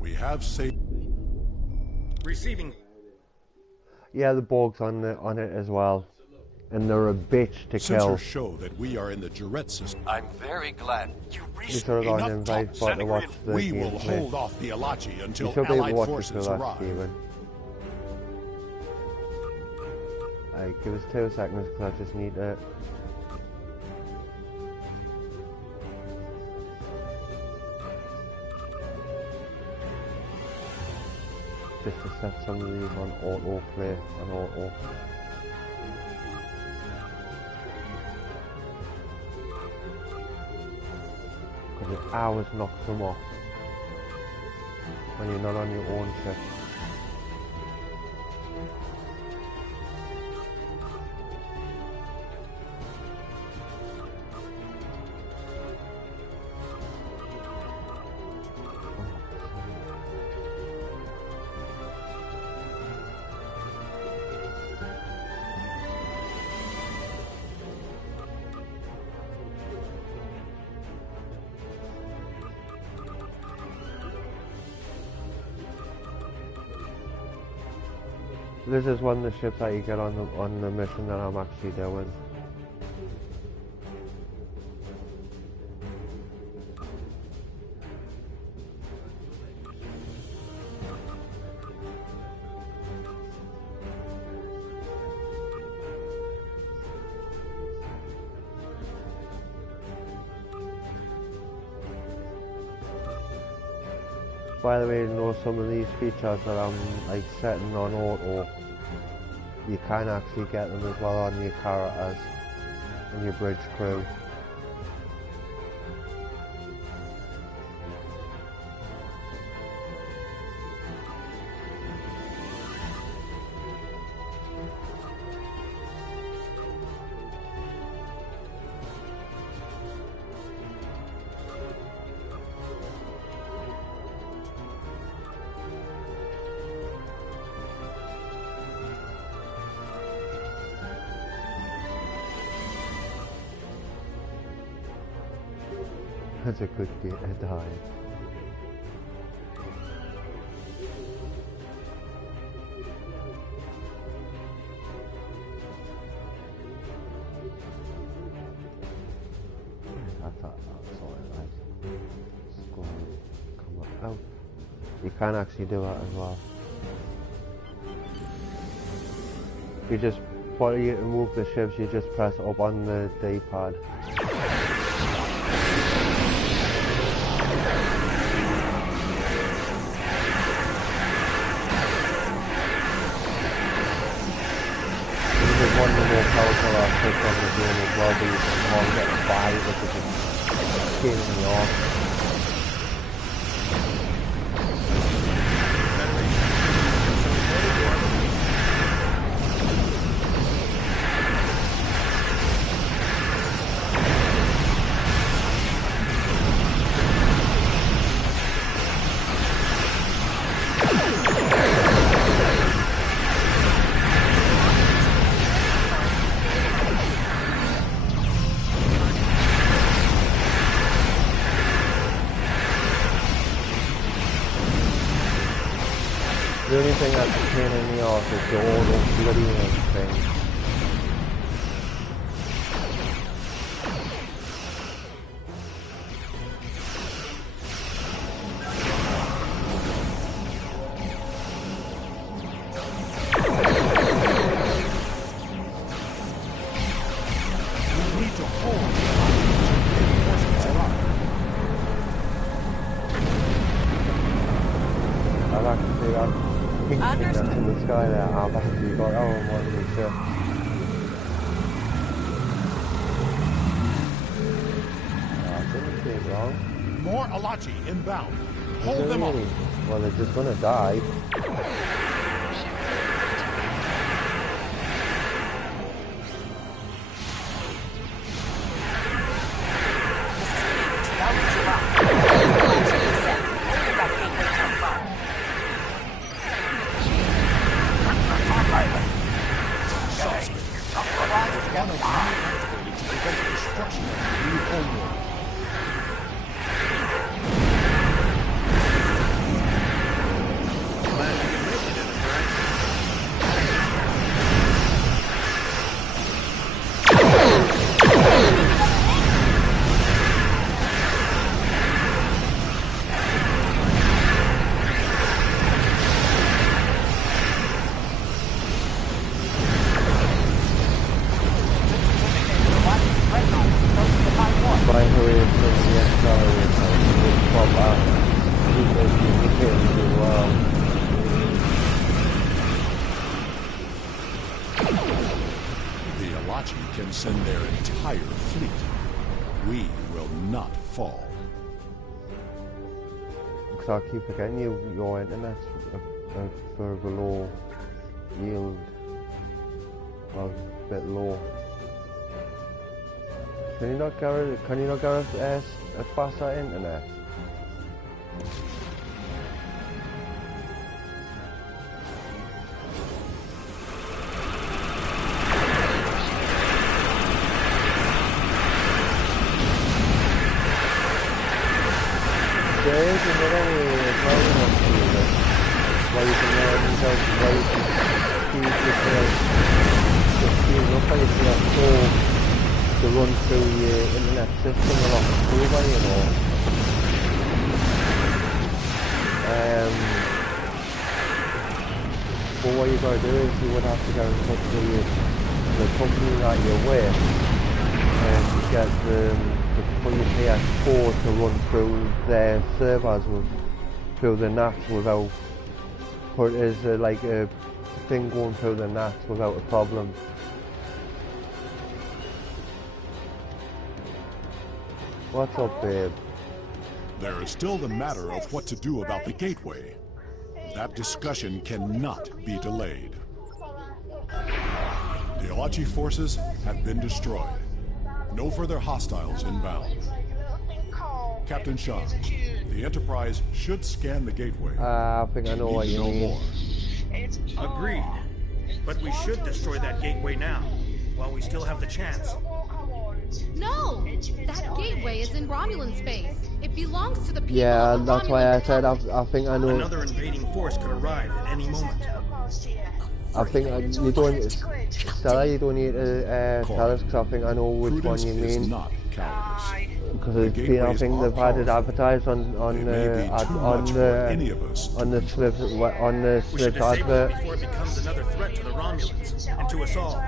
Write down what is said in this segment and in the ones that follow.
We have saved. Receiving. Yeah, the Borg's on it as well, and they're a bitch to kill. Sensors show that we are in the Juret system. I'm very glad you We should have gone and invite Bot to watch the We game will play. hold off the Alachi until You should be able to Allied watch it forces till that's arrive. Steven. Alright, give us 2 seconds because I just need to... Just to set some of these on auto play and auto. Because it hours knocks them off when you're not on your own shift. This is one of the ships that you get on the mission that I'm actually doing. By the way, you know, some of these features that I'm like setting on auto, you can actually get them as well on your characters and your bridge crew. That's a good game to die. I thought that was alright. Let's go and come out. You can actually do that as well. You just, for you to move the ships, you just press up on the D-pad. One of the more powerful aspects of the game as well, but you can all get by, which is a pain in the arse. The only thing that's a pain in the arse is the auto bloody thing. We need to hold. I've actually got pink that's in the sky there. I've actually got that on one of the ships. I didn't see it wrong. More Alachi inbound. Hold them off. Well, they're just gonna die. Malachi can send their entire fleet, we will not fall. Because I keep forgetting your internet's for a low yield. Well, a bit low. Can you not get a faster internet? There is another way as well where you can speed up by your PS4 to run through your internet system a lot smoother, you know. But what you gotta do is you would have to go in touch with the company that you're with and get for your PS4 to run through their servers through the NAT without like a thing going through the NAT without a problem. What's up, babe? There is still the matter of what to do about the gateway. That discussion cannot be delayed. The Alachi forces have been destroyed. No further hostiles inbound. Captain Sean, the Enterprise should scan the gateway. I think I know what you mean. More. Agreed. But we should destroy that gateway now, while we still have the chance. No! That gateway is in Romulan space. It belongs to the people Yeah, of the that's Romulan why I said Republic. I think I know. Another invading force could arrive at any moment. I think you don't, Stella, you don't need to tell us, because I think I know which Prudence one you is mean. not cowardice. Because it's been, I think they've had it advertised on the Slivs We should disable it advert. before it becomes another threat to the Romulans, and to us all.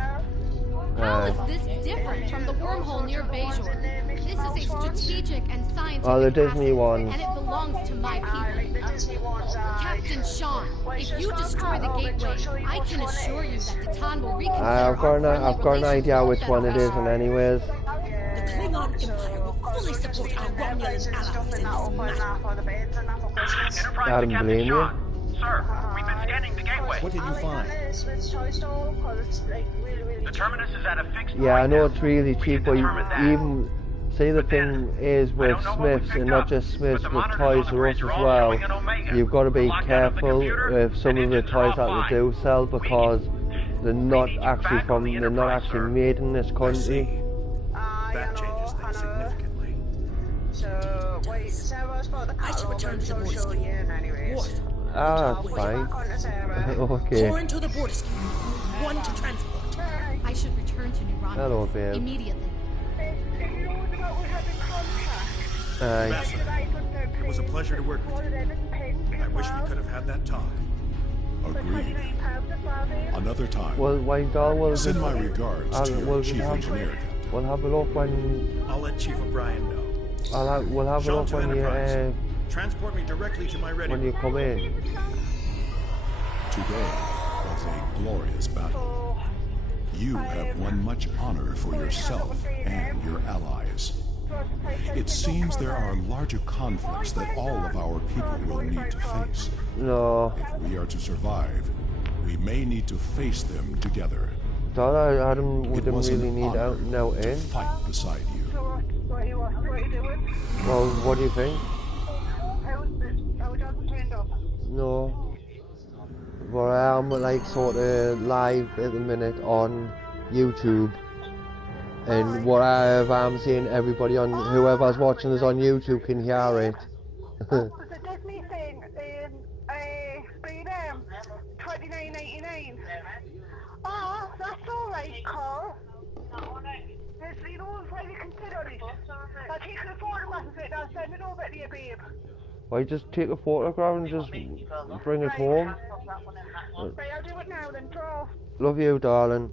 How is this different from the wormhole near Bajor? This is a strategic and scientific Oh, the Disney asset, one. and it belongs to my people. Captain Sean, if you destroy the gateway, I can assure you that Titan will reconsider I've got an idea which one it is, and anyways. The Klingon Empire will fully support our Romulan allies in this matter. I don't blame you. Sir, we've been scanning the gateway. What did you find? The terminus is at a fixed Yeah, I point know now. it's really We cheap, can but determine that. even say the thing is with Smiths, and not just Smiths, with Toys R Us as well. You've got to be careful with some of the toys that they do sell, because they're not actually made in this country. That changes things significantly. I should return to the border scanner. Worf, Ah, that's fine. Okay. 4 into the border scanner, 1 to transport. I should return to New Romulus Hello, babe. immediately. Aye. Ambassador, it was a pleasure to work with you. I wish we could have had that talk. Agreed. Another time. Well, why, doll, we'll Send just, my regards to we'll your chief have, engineer, Captain. we'll have a look when, I'll let Chief O'Brien know. we'll have a Sean look to when you, Enterprise. Transport me directly to my ready when you room. come in. Today was a glorious battle. You have won much honor for yourself and your allies. It seems there are larger conflicts that all of our people will need to face. No, If we are to survive, we may need to face them together. doll, I don't, we It don't was really an need honor out now to in. fight beside you. Well, what do you think? No. But I am like sort of live at the minute on YouTube, and whatever I'm seeing, everybody on whoever's watching us on YouTube can hear it. The Disney thing in been $29.99. Oh, that's alright, Carl. You know, why you consider it. I'll take a photograph of it and I'll send it over to you, babe. Why just take a photograph and just bring it home? Right, I'll do it now then, draw. Love you, darling.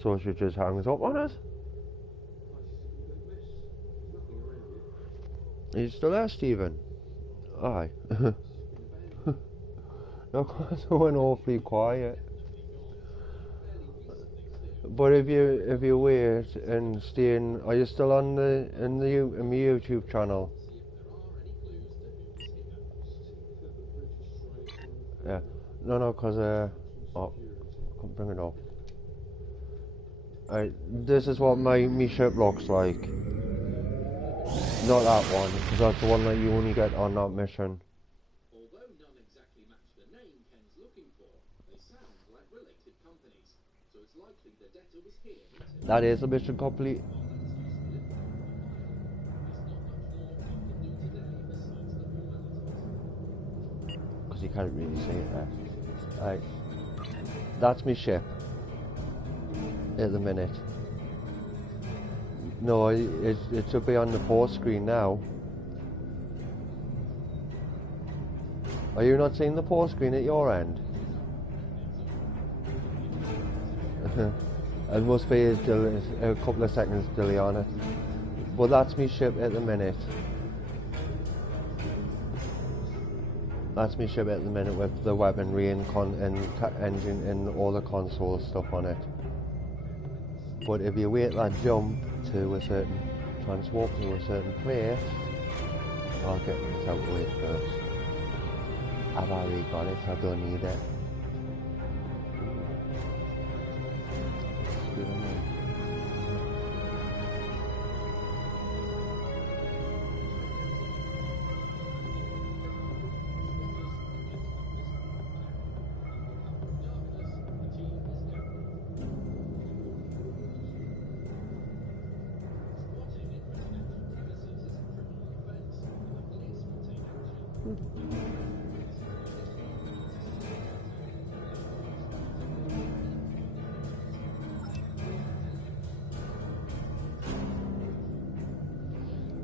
So she just hangs up on us. Are you still there, Stephen? Aye. Of course, I went awfully quiet. But if you wait and stay in, are you still on in my YouTube channel? Yeah. No, cause oh, I can't bring it up. This is what my ship looks like. Not that one, because that's the one that you only get on that mission. Although none exactly match the name Ken's looking for, they sound like related companies. So it's likely the debtor was here until... That is a mission complete. Because you can't really see it there. Right. That's my ship. At the minute. No, it should be on the port screen now. Are you not seeing the port screen at your end? It must be a couple of seconds delay on it. But that's my ship at the minute. That's my ship at the minute with the weaponry and engine and all the console stuff on it. But if you wait that jump to a certain transwarp to a certain place, I'll get this out of the way first. I've already got it, so I don't need it.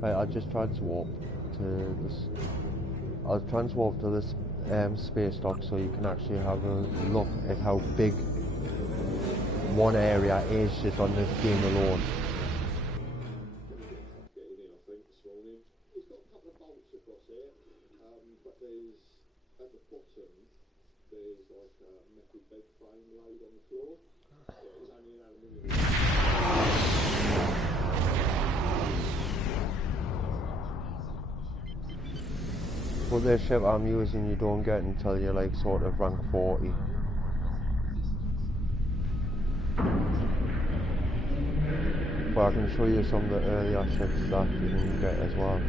Right, I'll just transwarp to this. I'll transwarp to this space dock so you can actually have a look at how big one area is just on this game alone. But this ship I'm using you don't get until you're like sort of rank 40. But I can show you some of the earlier ships that you can get as well.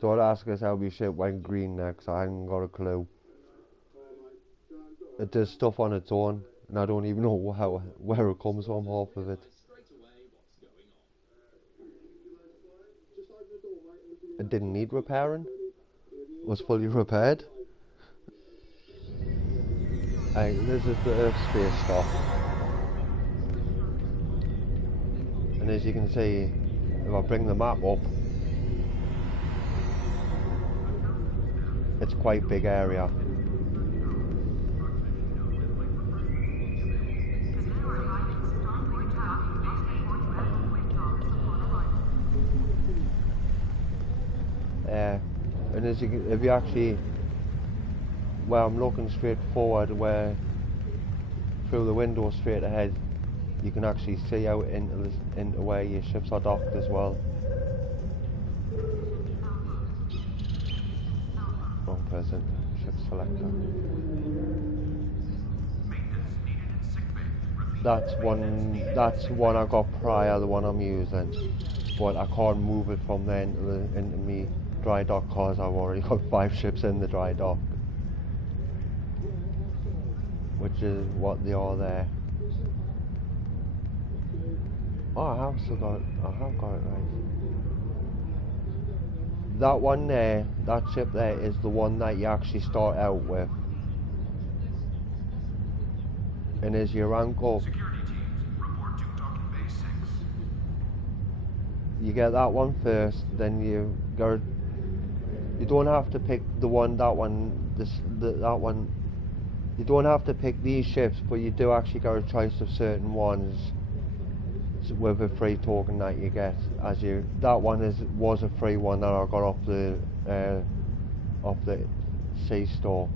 Don't ask us how my ship went green next, I haven't got a clue. It does stuff on its own and I don't even know where it comes from, half of it. It didn't need repairing. It was fully repaired. This is the Earth space dock. And as you can see, if I bring the map up, it's quite a big area. And as you can, if you actually, well, I'm looking straight forward, where through the window straight ahead, you can actually see out into where your ships are docked as well. Wrong person. Ship selector. That's one I got prior, the one I'm using, but I can't move it from there into me dry dock cause I've already got 5 ships in the dry dock, which is what they are there. Oh, I have got it right. That one there, that ship there is the one that you actually start out with. And as you rank up, you get that one first, then you go. You don't have to pick that one. You don't have to pick these ships, but you do actually get a choice of certain ones with a free token that you get. That one was a free one that I got off the C-store.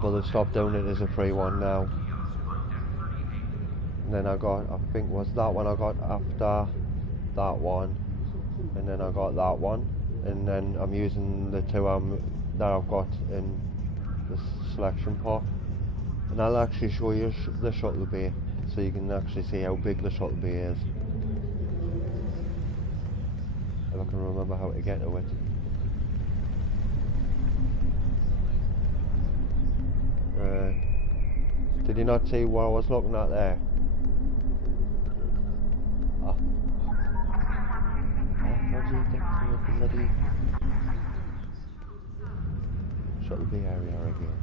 But they've stopped doing it as a free one now. And then I got, I think was that one I got after that one. And then I got that one. And then I'm using the two that I've got in the selection pot. And I'll actually show you the shuttle bay, so you can actually see how big the shuttle bay is. If I can remember how to get to it. Did you not see what I was looking at there? Oh. How do you get to the bloody shuttle bay area again?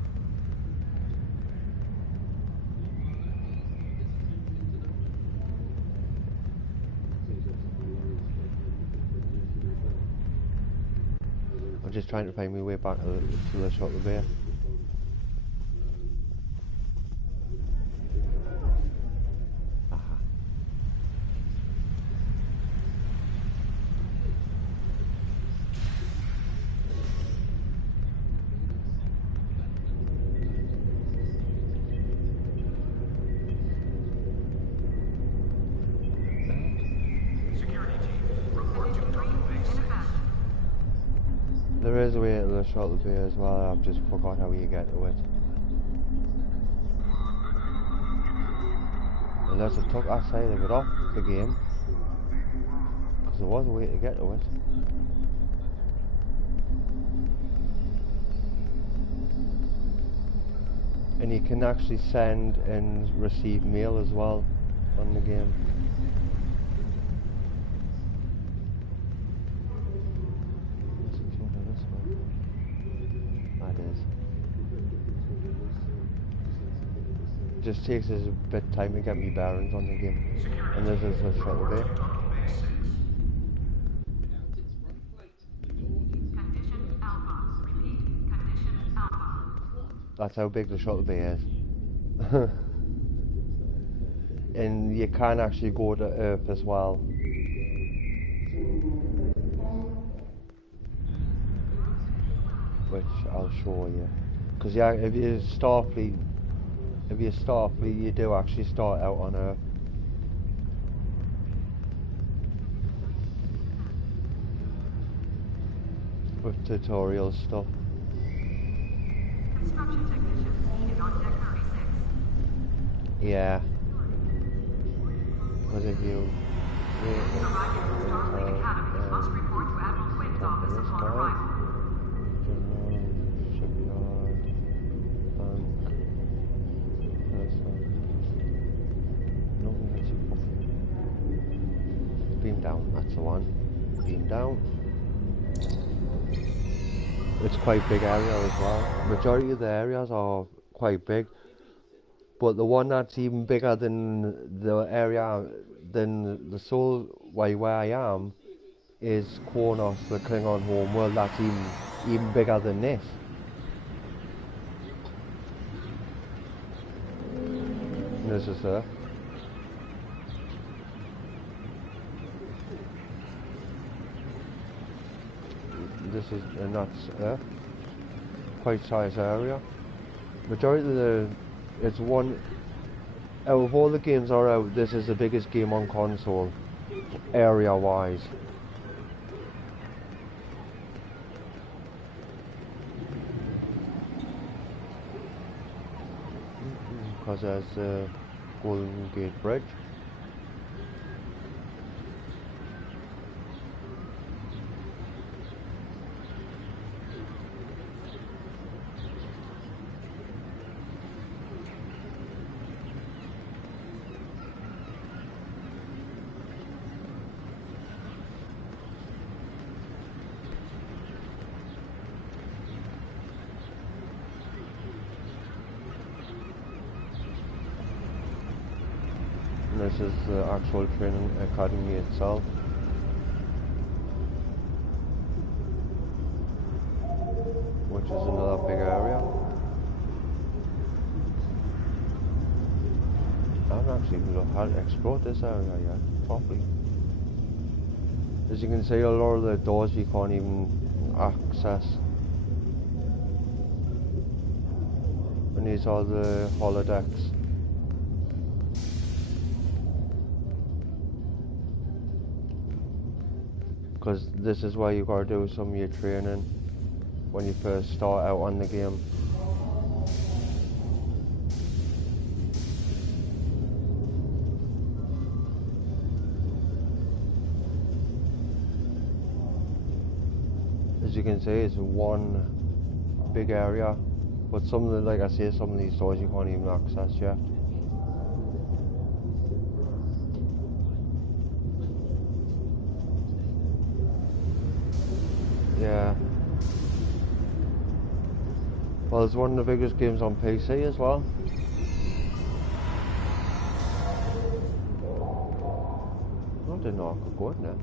I'm just trying to find my way back to the shuttle bay. There is a way to the shuttle bay as well, I've just forgot how you get to it. Unless I took that side of it off the game, because there was a way to get to it. And you can actually send and receive mail as well on the game. It just takes us a bit of time to get me bearings on the game. And this is a shuttle bay. That's how big the shuttle bay is. And you can actually go to Earth as well. Which I'll show you. Because yeah, if you're Starfleet, you do actually start out on Earth. With tutorial stuff. Construction technicians needed on deck 36. Yeah. Because if you... Arriving at the Starfleet Academy must report to Admiral Quinn's office upon arrival. Beam down, that's the one. Beam down. It's quite big area as well. Majority of the areas are quite big, but the one that's even bigger than the area, than the Sol where I am, is Kronos, the Klingon home world. That's even bigger than this. And this is Earth. This is, and that's Earth. Quite size area. Majority of it's one, out of all the games are out, this is the biggest game on console, area wise. Because there's the Golden Gate Bridge. This is the actual training academy itself. Which is another big area. I haven't actually had explored this area yet, properly. As you can see, a lot of the doors you can't even access. And these are the holodecks. Because this is where you gotta do some of your training when you first start out on the game. As you can see, it's one big area, but some of the, like I say, some of these doors you can't even access yet. Yeah. Well, it's one of the biggest games on PC as well. I didn't know I could go in there.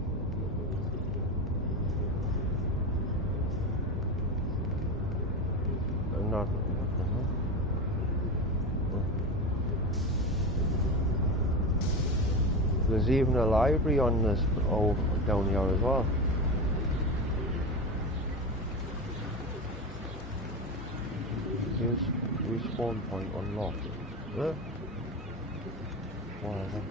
Not, what the hell? There's even a library on this, down here as well. Here's respawn point unlocked. Huh? Whatever.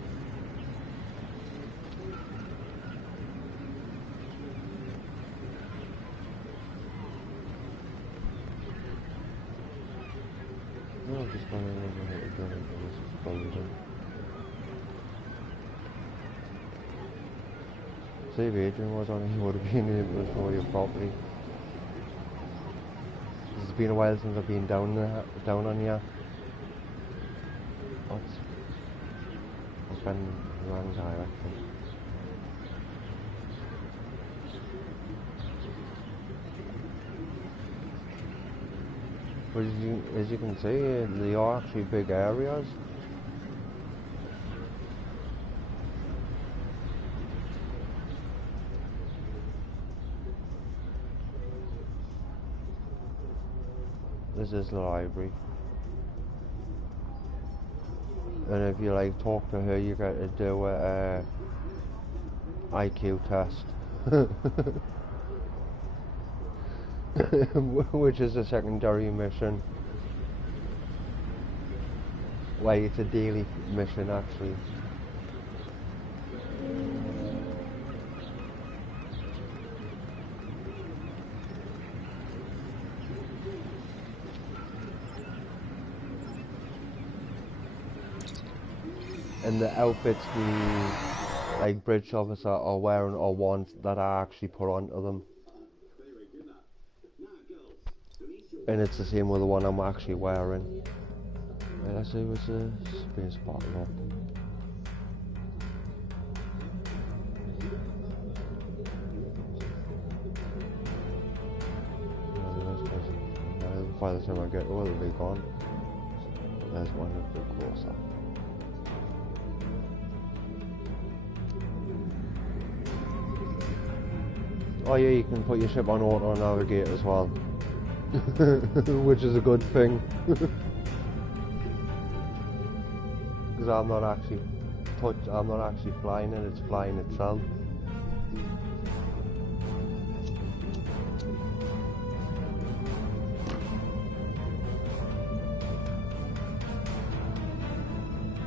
No, I'm just going to go into this building. See if Adrian was on, he would have been able to show you properly. It's been a while since I've been down on here. I've been in the wrong direction. But as you can see, they are actually big areas. This is the library. And if you like talk to her, you get to do a IQ test. Which is a secondary mission. Well, it's a daily mission actually. And the outfits the like bridge officer are wearing are ones that I actually put onto them. And it's the same with the one I'm actually wearing. Right, let's see what's the space bottle up. By the time I get all of it gone, there's one a bit closer. Oh yeah, you can put your ship on auto navigate as well. Which is a good thing. Because I'm not actually flying it, it's flying itself.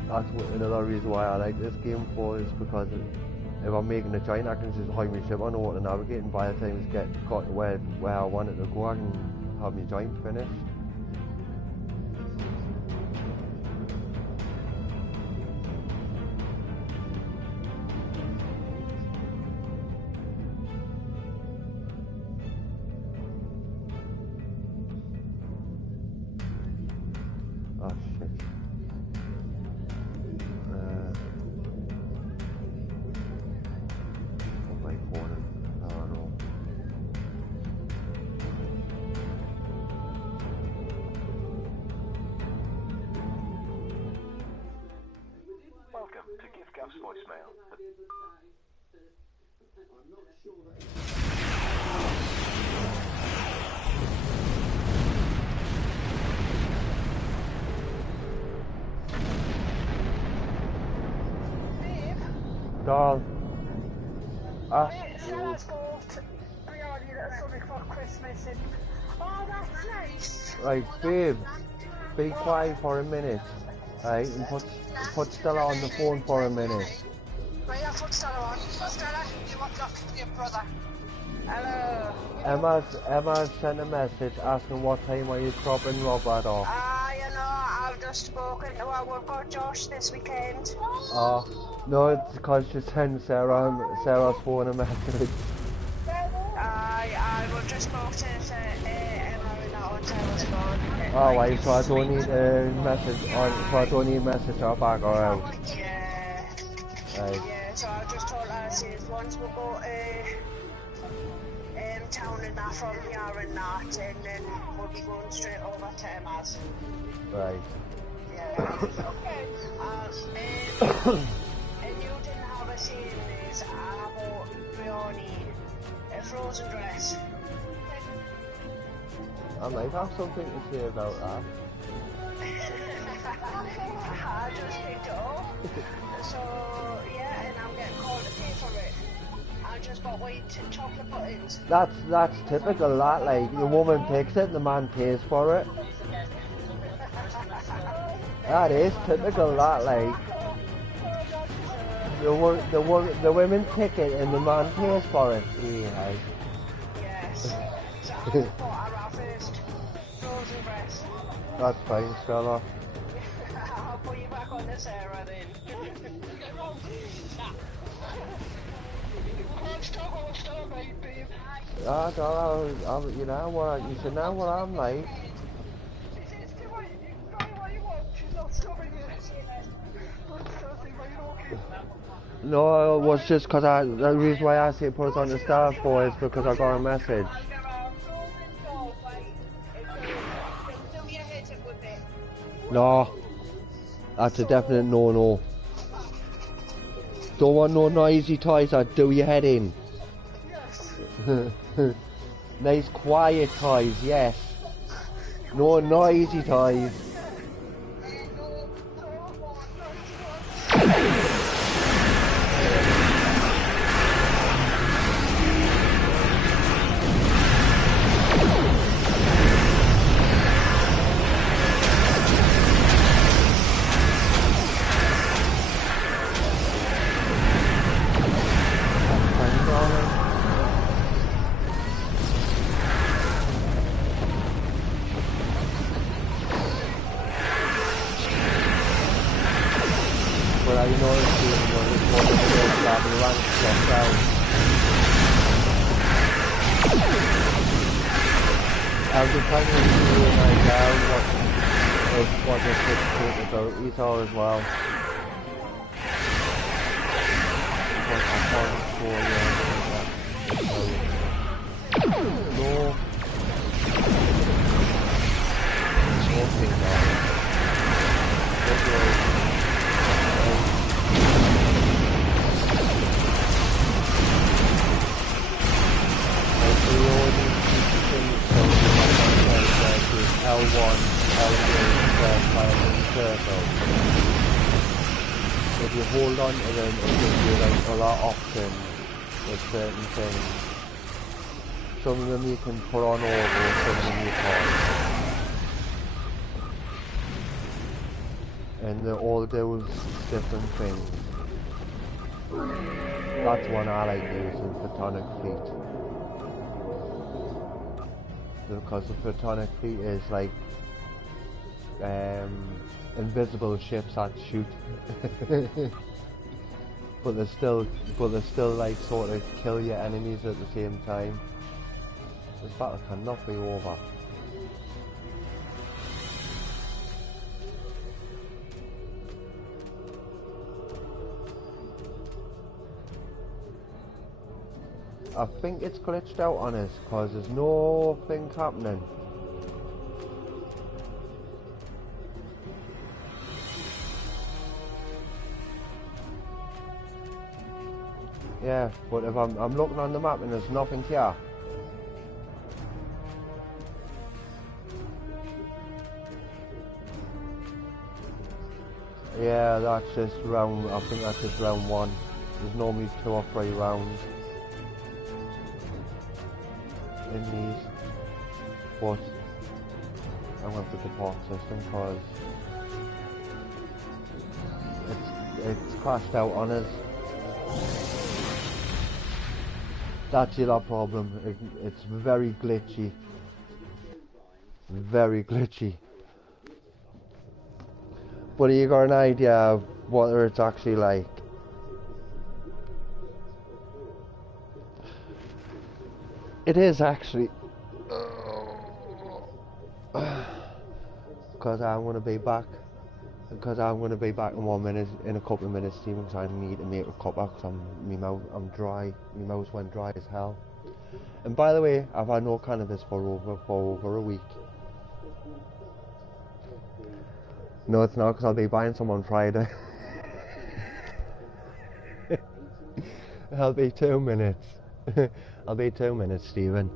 That's another reason why I like this game for, is because if I'm making a giant, I can just hide my ship on auto navigate, and by the time it's got to where I want it to go, I can have my giant finished. Oh shit. Welcome to Gift Gap's voicemail. I'm not sure that... Doll. Let's go to reality. something for Christmas and... Oh, that's nice. Right, babe, be quiet for a minute, right, and put Stella on the phone for a minute. Right, I'll put Stella on. Stella, you want to talk to your brother? Hello. Emma sent a message asking what time are you dropping Robert off. You know, I've just spoken to her. We've got Josh this weekend. No, it's because she sent Sarah's phone a message. I will just spoke to Emma and that on Sarah's phone. Oh, right, so I don't need a message her back or out. Yeah. Right. Yeah, so I just told her, says once we go to town and that from here and that, and then we'll be going straight over to Emma's. Right. Yeah. Okay. And you didn't have a saying this about Brioni, a frozen dress. I might have something to say about that. I just picked it up. So, yeah, and I'm getting called to pay for it. I just got white chocolate buttons. That's typical, that, like, the woman takes it and the man pays for it. That is typical, that, like. The women take it and the man pays for it. Yeah. Yes. So I just bought our first frozen dress. That's fine, Stella. I'll put you back on the Sarah then. You know what? You should know what I'm like. No, it was just because the reason why I said put it on the Star for is because I got a message. No, that's a definite no-no. Don't want no noisy toys that do your head in. Nice quiet toys, yes. No noisy toys. As well. No. L1, L2, circle. If you hold on to them, it gives you like a lot of options with certain things. Some of them you can put on over, some of them you can't. And they all do different things. That's one I like using, Photonic Fleet. Because the Photonic Fleet is like invisible ships that shoot. but they still like sort of kill your enemies at the same time. This battle cannot be over. I think it's glitched out on us because there's nothing happening. Yeah, but if I'm looking on the map and there's nothing here. Yeah, that's just round, I think that's just round 1. There's normally 2 or 3 rounds. in these, but I went with the port system because it's crashed out on us. That's the other problem. It's very glitchy. Very glitchy. But you got an idea of what it's actually like. It is actually. Because I'm going to be back. Because I'm going to be back in 1 minute, in a couple of minutes, Stephen, because I need to make a cuppa because I'm dry. My mouth went dry as hell. And by the way, I've had no cannabis for over a week. No, it's not, because I'll be buying some on Friday. I'll be 2 minutes. I'll be 2 minutes, Stephen.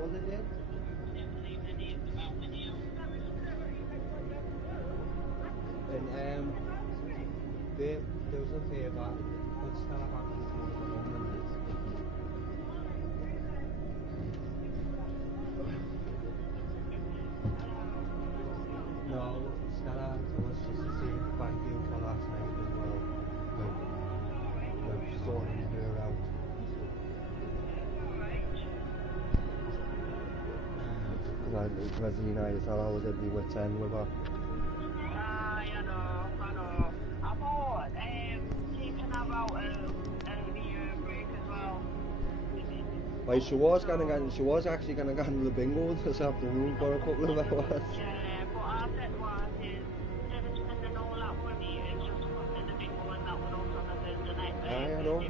know they did. And babe, there was a favour. What's that happening to us at the moment? No, Stella was just to say thank you for last night as well. We're sorting her out. Because United, so I was at the wit's end with her. I know. I thought she can have out the break as well. Like she was actually gonna go to the bingo this afternoon for a couple of hours. Yeah, but I said instead of spending all that money, it's just put in the bingo and that would also have been the night. I know.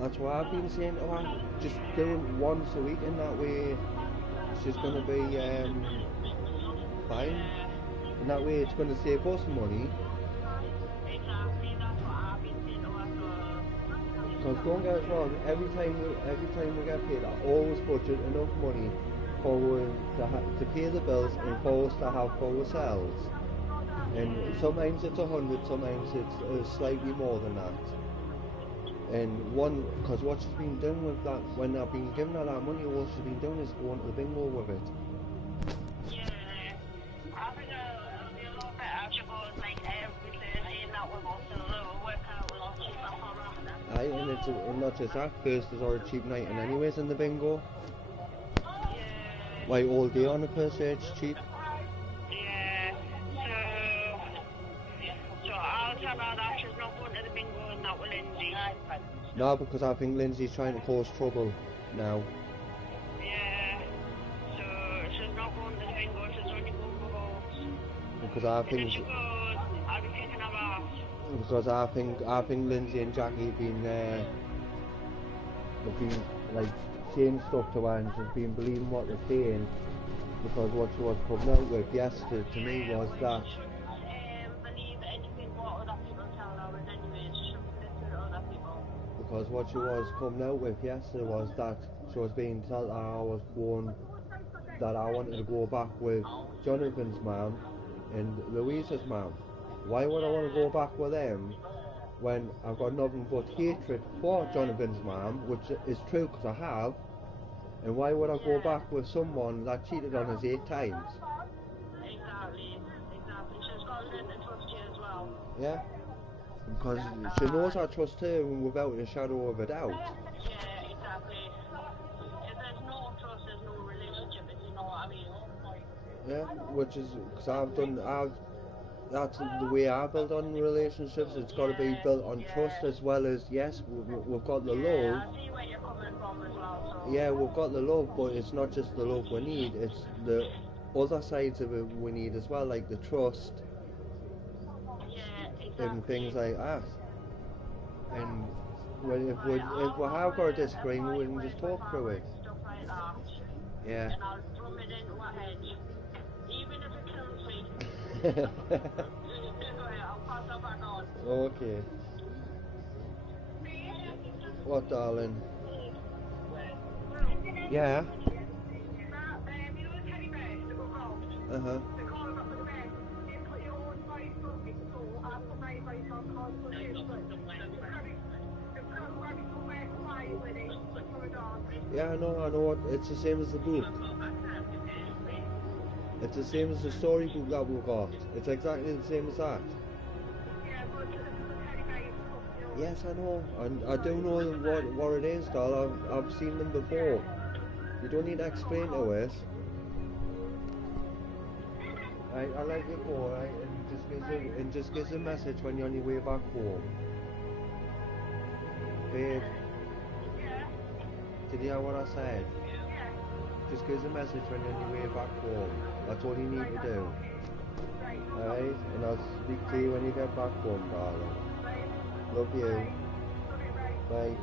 That's what I've been saying to her. Just do it once a week, and that way she's gonna be fine. And that way it's gonna save us money. Exactly, that's what I've been saying to her. Because don't get us wrong, every time we get paid, I always budget enough money for to pay the bills and for us to have for ourselves. And sometimes it's 100, sometimes it's slightly more than that. And because what she's been doing with that, when I've been giving her that money, what she's been doing is going to the bingo with it. Yeah, I think it'll be a lot better if she goes like every Thursday and that with us, and it'll work out a lot cheaper for her. Aye, and it's not just that, Thursdays are a cheap night and anyways in the bingo. Yeah. Like all day on a per se, it's cheap. Yeah, so I'll tell her that she's not going to the bingo and that with Lindsay. No, because I think Lindsay's trying to cause trouble now. Yeah, so she's not going to the bingo, she's only going for hopes. Because I And if think she goes, I'll be kicking her ass. because I think Lindsay and Jackie have been like saying stuff to her and she's been believing what they're saying, because what she was coming out with yesterday to me was that Believe anything what other people tell her, and anyway, she shouldn't listen to other people. because what she was coming out with yesterday was that she was being told that I wanted to go back with Jonathan's mum and Louisa's mum. Why would I want to go back with them when I've got nothing but hatred for Jonathan's mum, which is true because I have, and why would I go back with someone that cheated on us 8 times? Exactly. She's got to learn to trust you as well. Yeah, because she knows I trust her without a shadow of a doubt. Yeah, exactly. If there's no trust, there's no relationship, if you know what I mean. Yeah, which is because that's the way I build on relationships. It's got to be built on trust as well as, yes, we've got the love. I see where you're coming from as well. So. Yeah, we've got the love, but it's not just the love we need, it's the other sides of it we need as well, like the trust and things like that. And if we have got a disagreement, we can just talk through it. Stuff like that. Yeah. And I'll drum it into her head, even if it kills me. I'll pass that back on. Okay. What, darling? Yeah. Uh-huh. Yeah, I know. It's the same as the book. It's the same as the storybook that we got. It's exactly the same as that. Yes, I know. And I do know what it is, doll. I've seen them before. You don't need to explain to us. I'll let you go, right? And just give us a message when you're on your way back home. Babe. Did you hear what I said? Just give us a message when you're on your way back home. That's all you need to do. Alright? And I'll speak to you when you get back home, darling. Love you. Bye.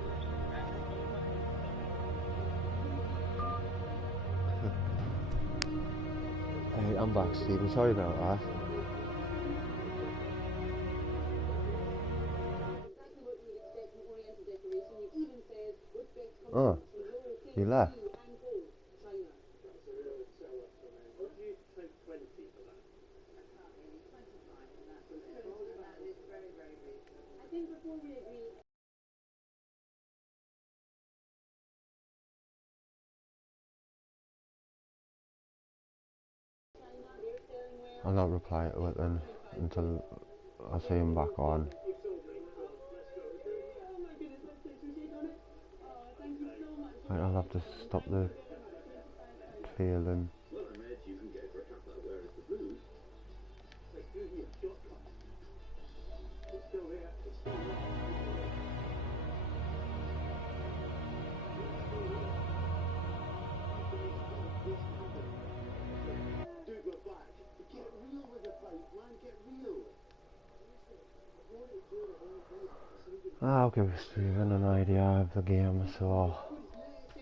Hey, I'm back, Stephen. Sorry about that. Oh, you left? I'll not reply to it then until I see him back on. Right, I'll have to stop the trailing. I'll give Stephen an idea of the game, so